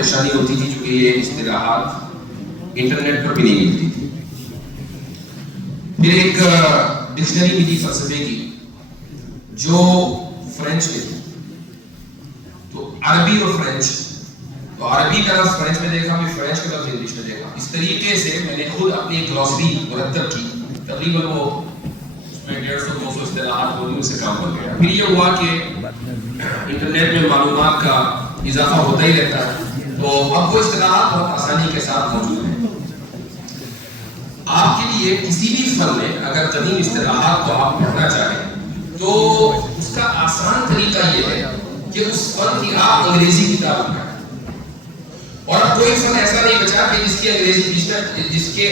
پریشانی ہوتی تھی چونکہ یہ اصطلاحات انٹرنیٹ پر بھی نہیں ملتی تھی. پھر ایک ڈکشنری ملی فلسفے کی جو فرینچ میں تھی, تو عربی اور فرینچ, تو عربی کا لفظ فرینچ میں دیکھا, پھر فرینچ کا لفظ انگلش میں دیکھا. اس طریقے سے میں نے خود اپنی ایک گلوسری مرتب کی, تقریباً وہ اس میں 150-200 اصطلاحات ہوئی, اس سے کام ہو گیا. پھر یہ ہوا کہ انٹرنیٹ میں معلومات کا اضافہ ہوتا ہی رہتا ہے, تو اب وہ اصطلاحات بہت آسانی کے ساتھ موجود ہیں. آپ کے لیے کسی بھی فن میں اگر قدیم اصطلاحات کو آپ پڑھنا چاہیں تو اس کا آسان طریقہ یہ ہے کہ اس فن کی آپ انگریزی کتاب پڑھیں. اور اب کوئی فن ایسا نہیں بچا کہ جس کی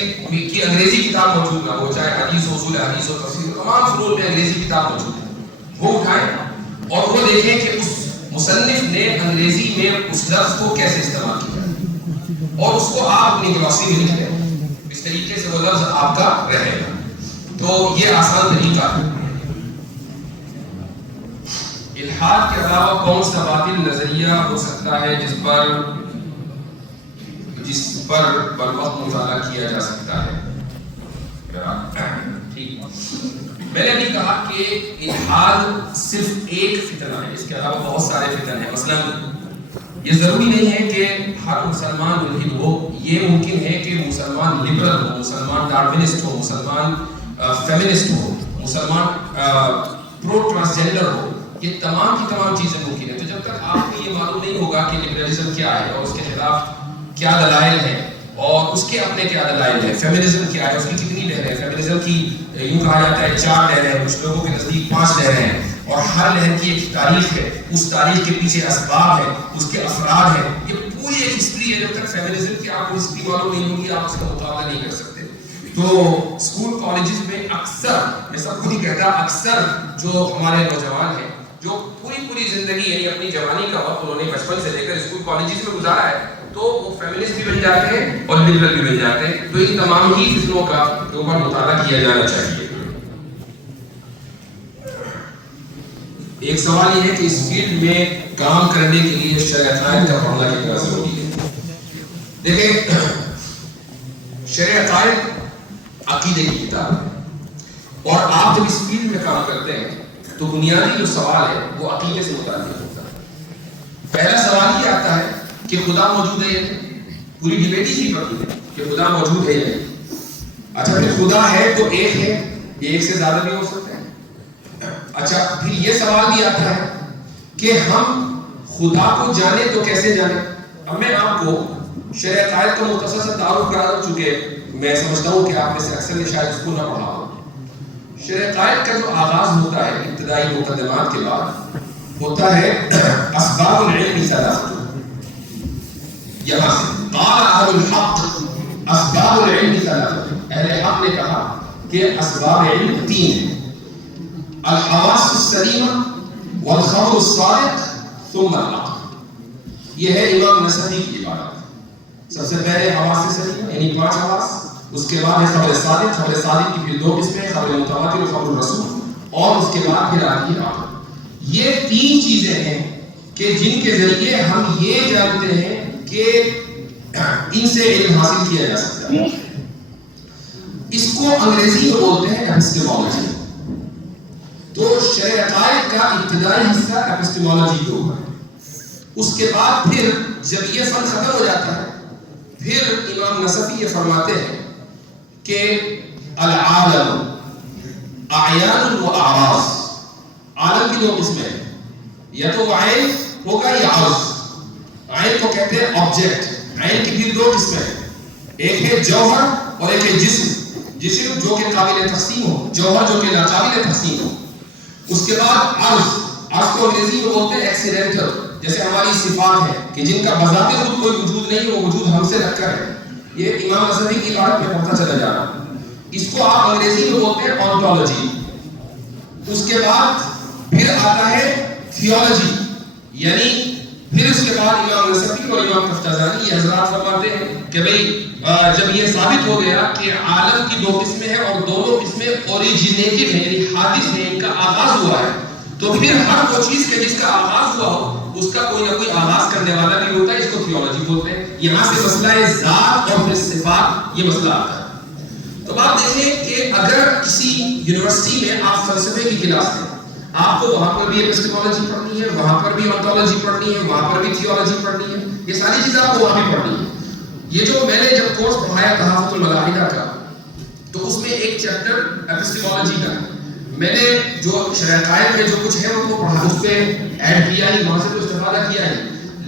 انگریزی کتاب موجود نہ ہو, چاہے حدیث, اصول حدیث و تفسیر, تمام فنون میں انگریزی کتاب موجود ہے. وہ اٹھائیں اور وہ دیکھیں کہ اس مصنف نے انگریزی میں اس لفظ کو کیسے استعمال کیا, اور اس کو آپ اپنی گلوسری میں لکھ لیں. اس طریقے سے وہ لفظ آپ کا رہے گا. تو یہ آسان طریقہ ہے. الحاد کے علاوہ کون سا باطل نظریہ ہو سکتا ہے جس پر بروقت مطالعہ کیا جا سکتا ہے؟ ٹھیک, میں نے ابھی کہا کہ الحاد صرف ایک فتنہ ہے, اس کے علاوہ بہت سارے فتن ہیں. مثلا یہ ضروری نہیں ہے کہ ہر مسلمان ملحد ہو, یہ ممکن ہے کہ مسلمان لبرل ہو, مسلمان ڈارونسٹ ہو, مسلمان فیمنسٹ ہو, مسلمان پرو ٹرانسجینڈر ہو. یہ تمام کی تمام چیزیں ممکن ہیں. تو جب تک آپ کو یہ معلوم نہیں ہوگا کہ لبرلزم کیا ہے اور اس کے خلاف کیا دلائل ہیں اور اس کے اپنے کیا دلائل ہیں, فیمنزم کیا ہے, اس کی کتنی لہریں ہیں. فیمنزم کی یوں کہا جاتا ہے 4 لہریں ہیں, کچھ لوگوں کے نزدیک 5 لہریں ہیں, اور ہر لہر کی ایک تاریخ ہے, اس تاریخ کے پیچھے اسباب ہیں, اس کے افراد ہیں. یہ پوری ایک ہسٹری ہے. جب تک فیمنزم کی آپ کو ہسٹری معلوم نہیں ہوگی آپ اس کا مطالعہ نہیں کر سکتے. تو اسکول کالجز میں اکثر, میں سب خود ہی کہتا, اکثر جو ہمارے نوجوان ہیں جو پوری زندگی یعنی اپنی جوانی کا وقت انہوں نے بچپن سے لے کر اسکول کالجز میں گزارا ہے, تو وہ فیمنسٹ بھی بن جاتے ہیں اور لبرل بھی بن جاتے ہیں. تو ان تمام ہی فتنوں کا اوپر مطالعہ کیا جانا چاہیے. ایک سوال یہ ہے کہ اس فیلڈ میں کام کرنے کے لیے شرع عقائد کا پڑھنا کتنا ضروری ہے؟ دیکھیں, شرع عقائد عقیدے کی کتاب ہے, اور آپ جب اس فیلڈ میں کام کرتے ہیں تو بنیادی جو سوال ہے وہ عقیدے سے متعلق ہوتا ہے. پہلا سوال یہ آتا ہے کہ خدا موجود ہے یا نہیں. پوری ڈبیٹ اسی پر ہے کہ خدا موجود ہے یا نہیں. اچھا, پھر خدا ہے تو ایک ہے, ایک سے زیادہ بھی ہو سکتے ہیں. اچھا, پھر یہ سوال بھی آتا ہے کہ ہم خدا کو جانے تو کیسے جانے. اب میں آپ کو شرع عقائد کا مختصر سا تعارف کرا دوں, چونکہ میں سمجھتا ہوں کہ آپ میں سے اکثر نے شاید اس کو نہ پڑھا ہو. شرع عقائد کا جو آغاز ہوتا ہے ابتدائی مقدمات کے بعد ہوتا ہے اسباب العلم ثلاثہ. یہاں سے قال اہل الحق اسباب العلم ثلاثہ, اہل حق نے کہا کہ اسباب علم 3 ہیں. الحواس السلیمہ والخبر الصادق ثم العقل. یہ ہے امام نسبی کی عبارت. سب سے پہلے حواس سلیمہ یعنی 5 حواس, اس کے بعد ہے خبر صادق. خبر صادق کی پھر 2 قسمیں, خبر متواتر اور خبر الرسول, اور اس کے بعد پھر آتی ہے عقل. یہ 3 چیزیں ہیں کہ جن کے ذریعے ہم یہ جانتے ہیں کہ ان سے علم حاصل کیا جا سکتا ہے. اس کو انگریزی میں بولتے ہیں ایپسٹیمولوجی. تو شرع عقائد کا ابتدائی حصہ ایپسٹیمولوجی کو ہوگا. اس کے بعد پھر جب یہ فن ختم ہو جاتا ہے پھر امام نصفی یہ فرماتے ہیں کہ العالم اعیان و اعراض. عالم کی 2 قسمیں ہیں, یا تو عین ہوگا یا عرض. عین کو کہتے ہیں آبجیکٹ. عین کی بھی 2 قسمیں ہیں, ایک ہے جوہر اور ایک ہے جسم. جسم جو کہ قابل تقسیم ہو, جوہر جو کہ ناقابل تقسیم ہو. اس کے بعد عرض. عرض کو انگریزی میں بولتے ہیں ایکسیڈنٹل, جیسے ہماری صفات ہیں کہ جن کا بذات خود کوئی وجود نہیں, وہ وجود ہم سے لگ کر ہے. یہ امام نصفی کی عبارت میں پڑھتا چلا جا رہا. اس کو آپ انگریزی میں بولتے ہیں آنٹولوجی. اس کے بعد پھر آتا ہے تھیولوجی, یعنی پھر اس کے بعد امام نصفی اور امام تفتازانی یہ حضرات فرماتے ہیں کہ بھئی جب یہ ثابت ہو گیا کہ عالم کی 2 قسمیں ہیں اور دونوں قسمیں اوریجینیٹڈ ہیں یعنی حادث ہیں, ان کا آغاز ہوا ہے, تو پھر ہر وہ چیز کے جس کا آغاز ہوا ہو اس کا کوئی نہ کوئی آغاز کرنے والا بھی ہوتا ہے. اس کو تھیولوجی بولتے ہیں. یہاں سے مسئلہ ذات اور پھر صفات یہ مسئلہ آتا ہے. تو آپ دیکھیں کہ اگر کسی یونیورسٹی میں آپ فلسفے کی کلاس لیں, آپ کو وہاں پر بھی ایپسٹیمولوجی پڑھنی ہے, وہاں پر بھی آنٹولوجی پڑھنی ہے, وہاں پر بھی تھیولوجی پڑھنی ہے, یہ ساری چیزیں آپ کو وہاں بھی پڑھنی ہے. یہ جو میں نے جب کورس پڑھایا تحفظ الملاحدہ کا, تو اس میں ایک چیپٹر ایپسٹیمولوجی کا میں نے جو شرح عقائد میں جو کچھ ہے ان کو پڑھا, اس پہ ایڈ کیا ہے, وہاں سے تو استفادہ کیا ہے.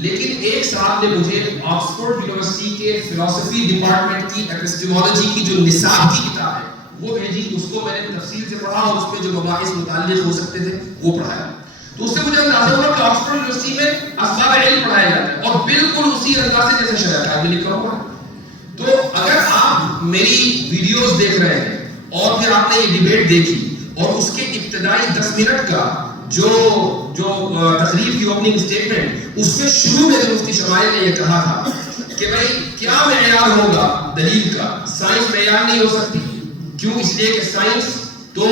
لیکن ایک صاحب نے مجھے آکسفورڈ یونیورسٹی کے فلسفی ڈپارٹمنٹ کی ایپسٹیمولوجی کی جو نصاب کی کتاب ہے وہ بھیجی. اس کو میں نے تفصیل سے پڑھا اور اس پہ جو مباحث متعلق ہو سکتے تھے وہ پڑھایا. تو اس سے مجھے اندازہ ہوا کہ آکسفورڈ یونیورسٹی میں اسباب علم پڑھایا جاتا ہے اور بالکل اسی انداز سے جیسے شرح عقائد میں لکھا ہوا ہے. تو اگر آپ میری ویڈیوز دیکھ رہے ہیں اور پھر آپ نے یہ ڈیبیٹ دیکھی اور اس کے ابتدائی 10 منٹ کا جو تقریب کی اوپننگ سٹیٹمنٹ, اس میں شروع میں مفتی شمائل نے یہ کہا تھا کہ بھائی کیا معیار ہوگا دلیل کا, سائنس معیار نہیں ہو سکتی. کیوں؟ اس لیے کہ سائنس تو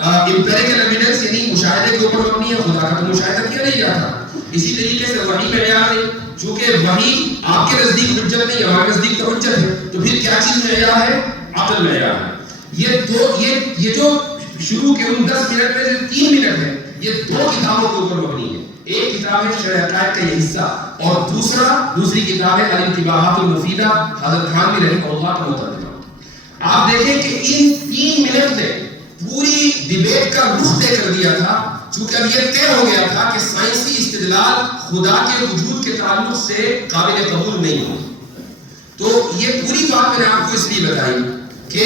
امپیریکل ایویڈنس یعنی مشاہدے کے اوپر مبنی ہے, خدا کا تو مشاہدہ کیا نہیں جاتا. اسی طریقے سے وحی معیار ہے, چونکہ وحی آپ کے نزدیک حجت نہیں, ہمارے نزدیک تو حجت ہے, تو پھر کیا چیز معیار ہے؟ عقل معیار ہے. یہ جو شروع کے ان 10 منٹ میں جو 3 منٹ ہے یہ 2 کتابوں کے اوپر مبنی ہے. ایک کتاب ہے شرح عقائد کا یہ حصہ اور دوسری کتاب ہے الانتباہات المفیدہ, حضرت تھانوی رحمہ اللہ کا مترجمہ. آپ دیکھیں کہ ان 3 منٹ نے پوری ڈیبیٹ کا رخ طے کر دیا تھا, چونکہ اب یہ طے ہو گیا تھا کہ سائنسی استدلال خدا کے وجود کے تعلق سے قابل قبول نہیں ہو. تو یہ پوری بات میں نے آپ کو اس لیے بتائی کہ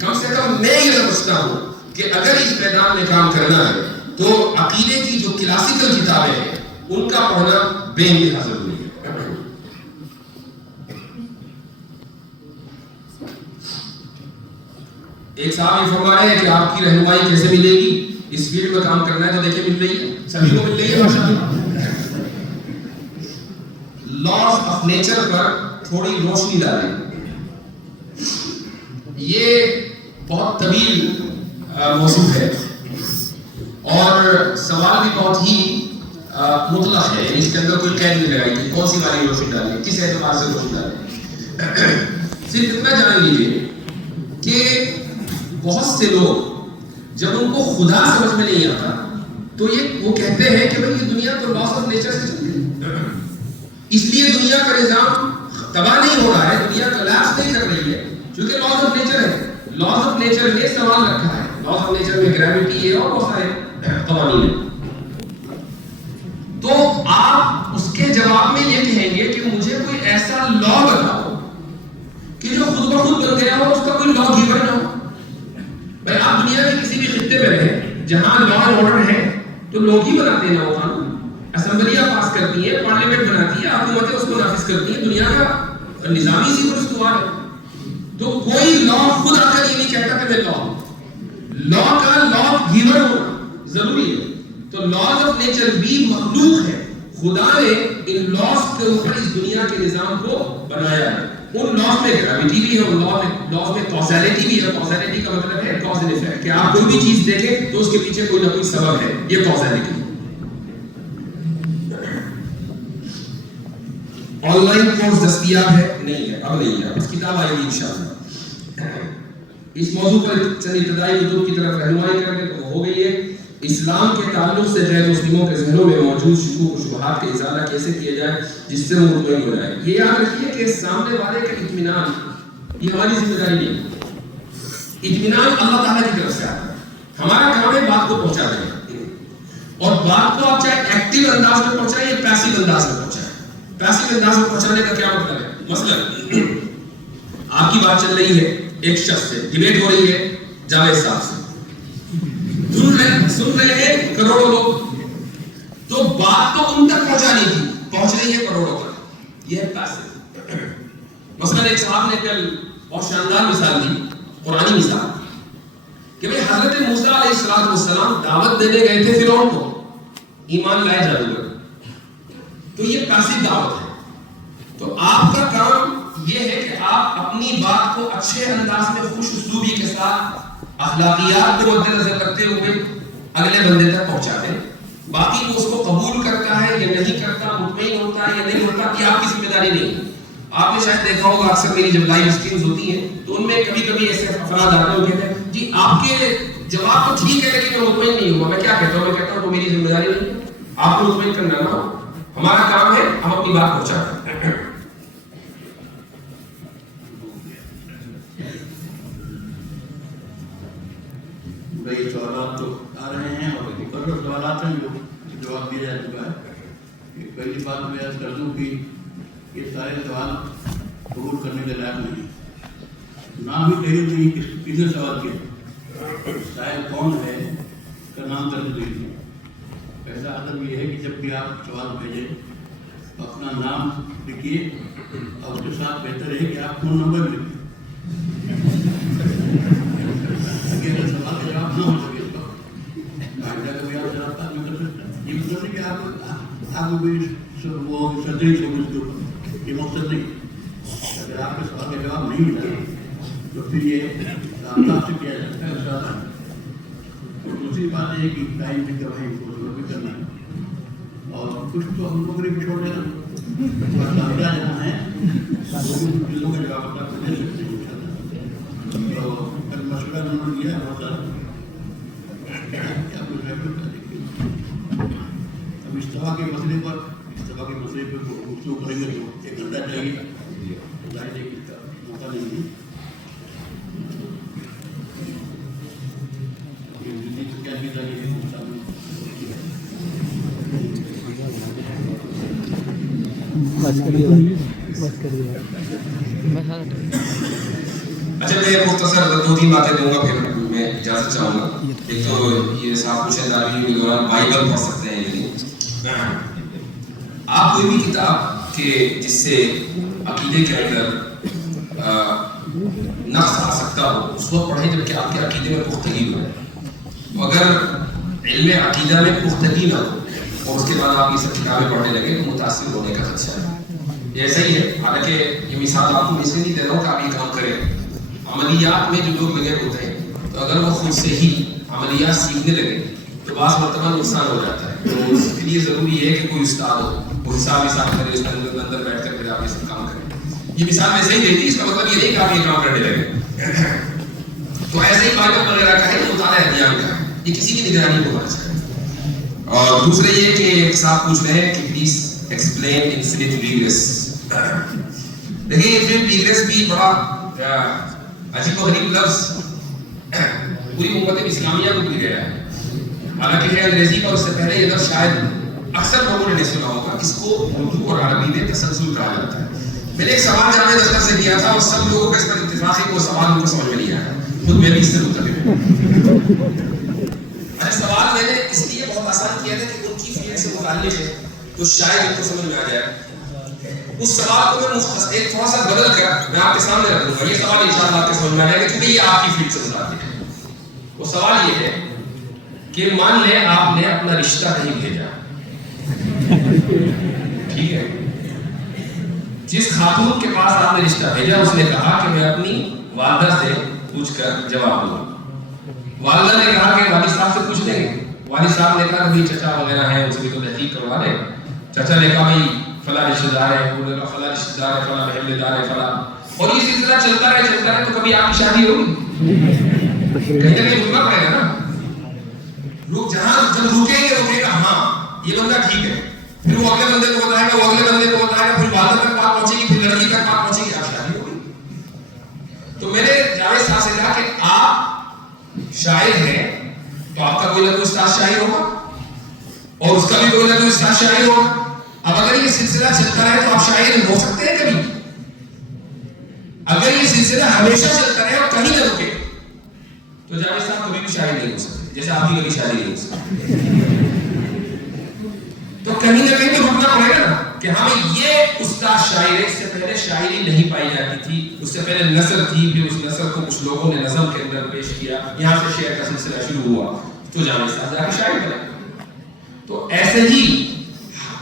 کم سے کم میں یہ سمجھتا ہوں کہ اگر اس میدان میں کام کرنا ہے تو عقیدے کی جو کلاسیکل کتابیں ہیں ان کا پڑھنا بے انتہا ضروری ہے. ایک صاحب یہ فرما رہے ہیں کہ آپ کی رہنمائی کیسے ملے گی, اس فیلڈ میں کام کرنا ہے تو دیکھیں مل رہی ہے, سبھی کو مل رہی ہے ماشاءاللہ. لاز آف نیچر پر تھوڑی روشنی ڈالیں. یہ بہت طویل موضوع ہے اور سوال بھی بہت ہی مطلق ہے, اس کے اندر کوئی قید نہیں لگائی کہ کون سی والی روشنی ڈالیں, کس اعتبار سے روشنی ڈالیں. صرف اتنا جان لیجیے کہ بہت سے لوگ جب ان کو خدا سمجھ میں نہیں آتا تو وہ کہتے ہیں کہ بھئی یہ دنیا تو لاس آف نیچر سے چلتی ہے, اس لیے دنیا کا نظام تباہ نہیں ہو رہا ہے, دنیا کولیپس نہیں کر رہی ہے, کیونکہ لاس آف نیچر ہے. لاس آف نیچر نے سوال رکھا ہے, لاس آف نیچر میں گریویٹی ہے اور بہت سارے قوانین ہیں. تو آپ اس کے جواب میں یہ کہیں گے کہ مجھے کوئی ایسا لا بتاؤ کہ جو خود بخود بن گیا ہو, اس کا کوئی لا گیور نہ ہو. بھائی آپ دنیا کے کسی بھی خطے میں رہیں جہاں لا اینڈ آرڈر ہے تو لوگ ہی بناتے ہیں نا وہ قانون, اسمبلیاں پاس کرتی ہیں, پارلیمنٹ بناتی ہے, حکومتیں اس کو نافذ کرتی ہیں, دنیا کا نظام اسی پر استوار ہے. تو کوئی لا خود آ کر یہ نہیں کہتا کہ میں لا کا لا گیور ہونا ضروری ہے. تو لاز آف نیچر بھی مخلوق ہے, خدا نے ان لاز کے اوپر اس دنیا کے نظام کو بنایا ہے. ان لاز میں گریویٹی بھی ہے, ان لاز میں کازیلٹی بھی ہے. کازیلٹی کا مطلب ہے کاز اینڈ ایفیکٹ, کہ آپ کوئی بھی چیز دیکھیں تو اس کے پیچھے کوئی نہ کوئی سبب ہے, یہ کازیلٹی. آن لائن کورس دستیاب ہے؟ نہیں ہے, اب نہیں ہے, اس کتاب آئے گی انشاءاللہ. اس موضوع پر چند ابتدائی کتب کی طرف رہنمائی کرنے کو ہو گئی ہے. اسلام کے تعلق سے غیر مسلموں کے ذہنوں میں موجود شکوک و شبہات کا ازالہ کیسے کیا جائے جس سے وہ مطمئن ہو جائے. یہ یاد رکھیے کہ سامنے والے کا اطمینان یہ ہماری ذمہ داری نہیں ہے. اطمینان اللہ تعالیٰ کی طرف سے آتا ہے. ہمارا کام ہے بات کو پہنچا دیں, اور بات کو آپ چاہے ایکٹیو انداز میں پہنچائیں یا پیسیو انداز میں پہنچائیں. پیسیو انداز میں پہنچانے کا کیا مطلب ہے؟ مثلا آپ کی بات چل رہی ہے ایک شخص سے, ڈیبیٹ ہو رہی ہے جاوید صاحب سے, سن رہے ہیں کروڑوں لوگ, تو بات تو ان تک پہنچانی تھی, پہنچ رہی ہے کروڑوں تک, یہ ہے پیسے. مثلا ایک صاحب نے کل بہت شاندار مثال دی, قرآنی مثال, کہ بھئی حضرت موسیٰ علیہ السلام دعوت دینے گئے تھے فرعون کو, ایمان لائے جادوگر, تو یہ پیسیو دعوت ہے. تو آپ کا کام یہ ہے کہ آپ اپنی بات کو اچھے انداز میں خوش اسلوبی کے ساتھ اخلاقیات کو مد نظر رکھتے ہوئے اگلے بندے تک پہنچاتے ہیں. باقی وہ اس کو قبول کرتا ہے یا نہیں کرتا, مطمئن ہوتا ہے یا نہیں ہوتا یہ آپ کی ذمہ داری نہیں. آپ نے شاید دیکھا ہوگا اکثر میری جب لائیو اسٹریمز ہوتی ہیں تو ان میں کبھی کبھی ایسے افراد آتے ہیں کہتے ہیں جی آپ کے جواب تو ٹھیک ہے لیکن میں مطمئن نہیں ہوا. میں کیا کہتا ہوں؟ میں کہتا ہوں وہ میری ذمہ داری نہیں ہے, آپ کو مطمئن کرنا نہ ہو. ہمارا کام ہے ہم اپنی بات پہنچاتے ہیں. بھائی سوالات تو آ رہے ہیں اور مقرر سوالات ہیں جو جواب دیا جا چکا ہے. پہلی بات میں عرض کر دوں کہ یہ سارے سوال قبول کرنے کے لائق نہیں. نام بھی کہیں نہیں کس نے سوال کیا, سائل کون ہے کا نام درج دیجیے. پہلا ادب یہ ہے کہ جب بھی آپ سوال بھیجیں اپنا نام لکھیے اور اس کے ساتھ بہتر ہے کہ آپ فون نمبر لکھیے. اگر سوال کا جواب نہ ہو سکے اس وقت آئندہ کبھی آپ رابطہ میں کر سکتے ہیں. یہ مطلب نہیں کہ آپ کوئی وہ صدری چھوڑ اس کے اوپر, یہ مقصد نہیں. اگر آپ کے سوال کا جواب نہیں ملا تو پھر یہ رابطہ سے کیا جاتا ہے اس کا. اور دوسری بات یہ کہ ٹائم بھی کروائی کو بھی کرنا ہے اور کچھ تو ہم نوکری بھی چھوڑ دینا جہاں ہے چیزوں کا جواب آپ کو دے سکتے ہیں. تو مشورہ انہوں نے دیا بہت سارا اب استفا کے مسئلے پر گفتگو کریں گے تو 1 گھنٹہ چاہیے, ظاہر ہے کہ موقع نہیں ہے. کیا کی جائے اچھا میں مختصر 2-3 باتیں دوں گا پھر میں اجازت چاہوں گا. ایک تو یہ صاحب کچھ تعلیم کے دوران بائبل پڑھ سکتے ہیں. یعنی آپ کوئی بھی کتاب کے جس سے عقیدے کے اندر نقص آ سکتا ہو اس وقت پڑھیں جب کہ آپ کے عقیدے میں پختگی ہو. اگر علم عقیدہ میں پختگی نہ ہو اور اس کے بعد آپ یہ سب کتابیں پڑھنے لگے تو متاثر ہونے کا خدشہ ہے. ایسا ہی ہے. حالانکہ یہ مثال آپ کو اس لیے نہیں دے رہا ہوں کہ آپ یہ کام کریں. عملیات میں جو لوگ لگے ہوتے ہیں تو اگر وہ خود سے ہی عملیات سیکھنے لگے تو بعض مرتبہ نقصان ہو جاتا ہے. تو اس کے لیے ضروری ہے کہ کوئی استاد ہو, وہ حساب کرے, اس اندر بیٹھ کر پھر آپ یہ سب کام کریں. یہ مثال میں سے ہی دیتی ہے, اس کا مطلب یہ نہیں کہ آپ یہ کام کرنے لگے. تو ایسے ہی بائبل وغیرہ کا ہے مطالعہ دھیان کا, یہ کسی کی نگرانی کو ہونا چاہیے. اور دوسرے یہ کہ ایک صاحب پوچھ رہے ہیں کہ پلیز ایکسپلین انفینٹ ریگریس. دیکھیں انفینٹ ریگریس بھی بڑا عجیب و غریب لفظ پوری امت اسلامیہ کو مل گیا ہے. حالانکہ ہے انگریزی کا, اس سے پہلے یہ لفظ شاید اکثر لوگوں نے نہیں سنا ہوگا. اس کو اردو اور عربی میں تسلسل کہا جاتا ہے. میں نے ایک سوال جامعہ ازہر سے کیا تھا اور سب لوگوں کا اس پر اتفاق ہے کہ وہ سوال ان کو سمجھ میں نہیں آیا. خود میں بھی اس سے متفق ہوں. اچھا سوال میں نے اس لیے بہت آسان کیا تھا کہ ان کی فیلڈ سے متعلق ہے تو شاید ان کو سمجھ میں آ جائے. اس سوال کو میں ایک تھوڑا سا بدل کر میں آپ کے سامنے رکھ دوں گا. یہ سوال انشاءاللہ آپ کے سمجھ میں آ جائے گا کیونکہ یہ آپ کی فیلڈ سے متعلق ہے. وہ سوال یہ ہے کہ مان لیں آپ نے اپنا رشتہ نہیں بھیجا, ٹھیک ہے, جس خاتون کے پاس آپ نے رشتہ بھیجا اس نے کہا کہ میں اپنی والدہ سے پوچھ کر جواب دوں. والدہ نے کہا کہ والد صاحب سے پوچھ لیں گے. والد صاحب نے کہا کہ چچا وغیرہ ہیں اس کی تو تحقیق کروا دیں. چچا نے کہا بھائی فلاں رشتہ دار ہے, انہوں نے کہا فلاں رشتہ دار ہے, فلاں محلے دار ہے, فلاں, اور یہ سلسلہ چلتا رہے تو کبھی آپ کی شادی ہوگی. کہیں نہ کہیں رکنا پڑے گا نا. جہاں جب رکے گا ہاں یہ بندہ ٹھیک ہے, پھر وہ اگلے بندے کو بتائے گا, وہ اگلے بندے کو بتائے گا, پھر والدہ تک بات پہنچے گی, پھر لڑکی تک بات پہنچے گی, آپ شادی ہوگی. تو میں نے جاوید صاحب سے کہا کہ آپ شاعر ہیں تو آپ کا کوئی نہ کوئی استاد شاعر ہوگا اور اس کا بھی کوئی نہ کوئی استاد شاعر ہوگا. اب اگر یہ سلسلہ چلتا رہے تو آپ شاعر ہو سکتے ہیں کبھی. اگر یہ سلسلہ ہمیشہ چلتا رہے اور کہیں نہ رکے تو جاوید صاحب کبھی بھی شاعر نہیں ہو سکتے, جیسے آپ کی کبھی شاعری نہیں ہو سکتی. تو کہیں نہ کہیں تو رکنا پڑے گا نا کہ ہمیں یہ استاد شاعر ہے. اس سے پہلے شاعری نہیں پائی جاتی تھی, اس سے پہلے نثر تھی, پھر اس نثر کو کچھ لوگوں نے نظم کے اندر پیش کیا, یہاں سے شعر کا سلسلہ شروع ہوا, تو جاوید صاحب جا کے شاعر بنے. تو ایسے ہی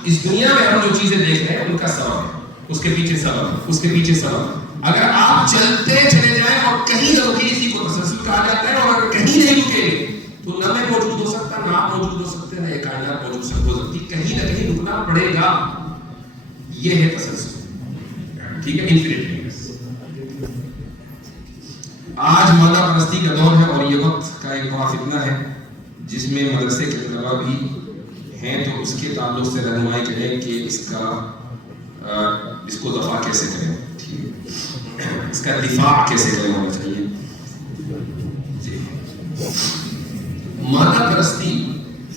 اس دنیا میں ہم جو چیزیں دیکھ رہے ہیں ان کا سبب ہے, اس کے پیچھے سبب, اس کے پیچھے سبب. اگر آپ چلتے چلے جائیں اور کہیں نہ رکے, اسی کو تسلسل کہا جاتا ہے, اور اگر کہیں نہیں رکے تو نہ میں موجود ہو سکتا, نہ آپ موجود ہو سکتے, نہ یہ کائنات موجود ہو سکتی, کہیں نہ کہیں رکنا پڑے گا. یہ ہے تسلسل. ٹھیک ہے, انفینٹلی. آج مادہ پرستی کا دور ہے اور یہ وقت کا ایک بڑا فتنہ ہے جس میں مدرسے کے طلباء بھی ہیں, تو اس کے تعلق سے رہنمائی کریں کہ اس کو دفاع کیسے کریں, اس کا دفاع کیسے کریں ہونا چاہیے. جی, مادہ پرستی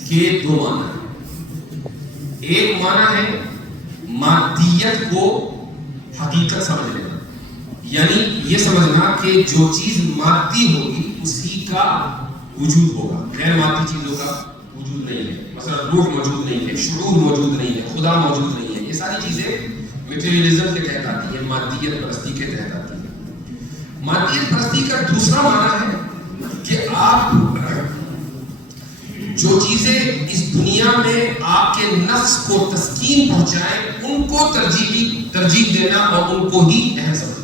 کے دو معنی ہیں. ایک معنی ہے مادیت کو حقیقت سمجھ لینا, یعنی یہ سمجھنا کہ جو چیز مادی ہوگی اسی کا وجود ہوگا, غیر مادی چیزوں کا وجود نہیں ہے. مثلا روح موجود نہیں ہے, شعور موجود نہیں ہے, خدا موجود نہیں ہے. یہ ساری چیزیں میٹیریلزم کے تحت آتی ہیں, مادیت پرستی کے تحت آتی ہیں. مادیت پرستی کا دوسرا معنی ہے کہ آپ جو چیزیں اس دنیا میں آپ کے نفس کو تسکین پہنچائیں ان کو ترجیح دینا اور ان کو ہی اہم سمجھنا.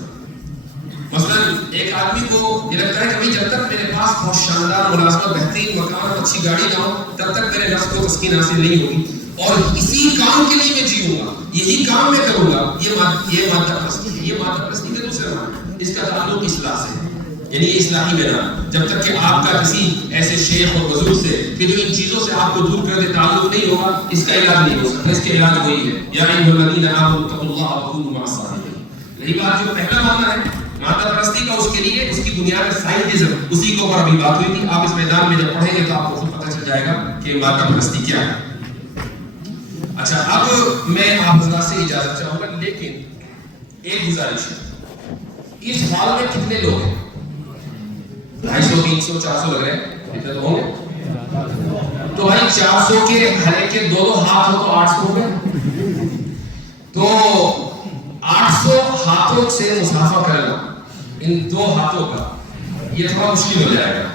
مثلا ایک آدمی کو یہ لگتا ہے کہ بھائی جب تک میرے پاس بہت شاندار ملازمت, بہترین مکان, اچھی گاڑی نہ ہو تب تک میرے نفس کو تسکین حاصل نہیں ہوگی, اور اسی کام کے لیے میں جیوں گا, یہی کام میں کروں گا. یہ مادہ پرستی ہے. یہ مادہ پرستی کا دوسرا معنی, اس کا تعلق اصلاح سے ہے, یعنی یہ اصلاحی میدان. جب تک کہ آپ کا کسی ایسے شیخ اور بزرگ سے کہ جو ان چیزوں سے آپ کو دور کر دے تعلق نہیں ہوگا, اس کا علاج نہیں ہو سکتا. اس کے علاج وہی ہے, یا ایھا الذین آمنوا اتقوا اللہ وکونوا مع الصادقین. یہی بات جو پہلا معنی ہے مادہ پرستی کا, اس کے لیے اس کی بنیاد ہے سائنٹزم. اسی کے اوپر ابھی بات ہوئی تھی. آپ اس میدان میں جب پڑھیں گے تو آپ کو خود پتہ چل جائے گا کہ مادہ پرستی کیا ہے. اچھا, اب میں آپ حضرات سے اجازت چاہوں گا, لیکن ایک گزارش ہے. اس ہال میں کتنے لوگ ہیں؟ 250 300 400 لگ رہے ہیں, اتنے تو ہوں گے. تو بھائی 400 کے ہر ایک کے دو ہاتھ ہو تو 800 ہو گئے. تو 800 ہاتھوں سے مصافحہ کرنا ان دو ہاتھوں کا یہ تھوڑا مشکل ہو جائے گا.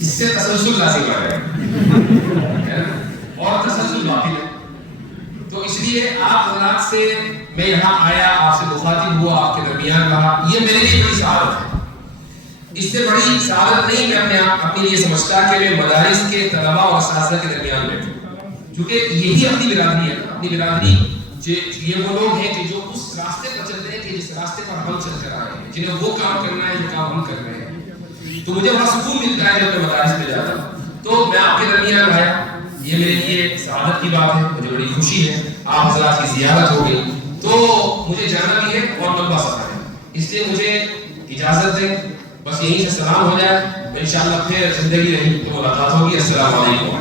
اس سے تسلسل لازم آ جائے گا, اور تسلسل باقی ہے. تو اس لیے آپ حضرات سے میں یہاں آیا, آپ سے مخاطب ہوا, آپ کے درمیان رہا, یہ میرے لیے بڑی سعادت ہے. اس سے بڑی سعادت نہیں میں اپنے لیے سمجھتا کہ میں مدارس کے طلباء اور اساتذہ کے درمیان بیٹھوں, کیونکہ یہی اپنی برادری ہے. اپنی برادری یہ وہ لوگ ہیں کہ جو اس راستے پر چلتے ہیں کہ جس راستے پر ہم چل کر آئے ہیں, جنہیں وہ کام کرنا ہے جو کام ہم کر رہے ہیں. تو مجھے بڑا سکون ملتا ہے جب میں مدارس میں جاتا ہوں. تو میں آپ کے درمیان آیا, یہ میرے لیے سعادت کی بات ہے, مجھے بڑی خوشی ہے. آپ حضرات کی زیارت ہو گئی تو مجھے جانا بھی ہے اور لمبا سفر ہے, اس لیے مجھے اجازت دیں. بس یہیں سے سلام ہو جائے, انشاءاللہ پھر زندگی رہی تو ملاقات ہوگی. السلام علیکم.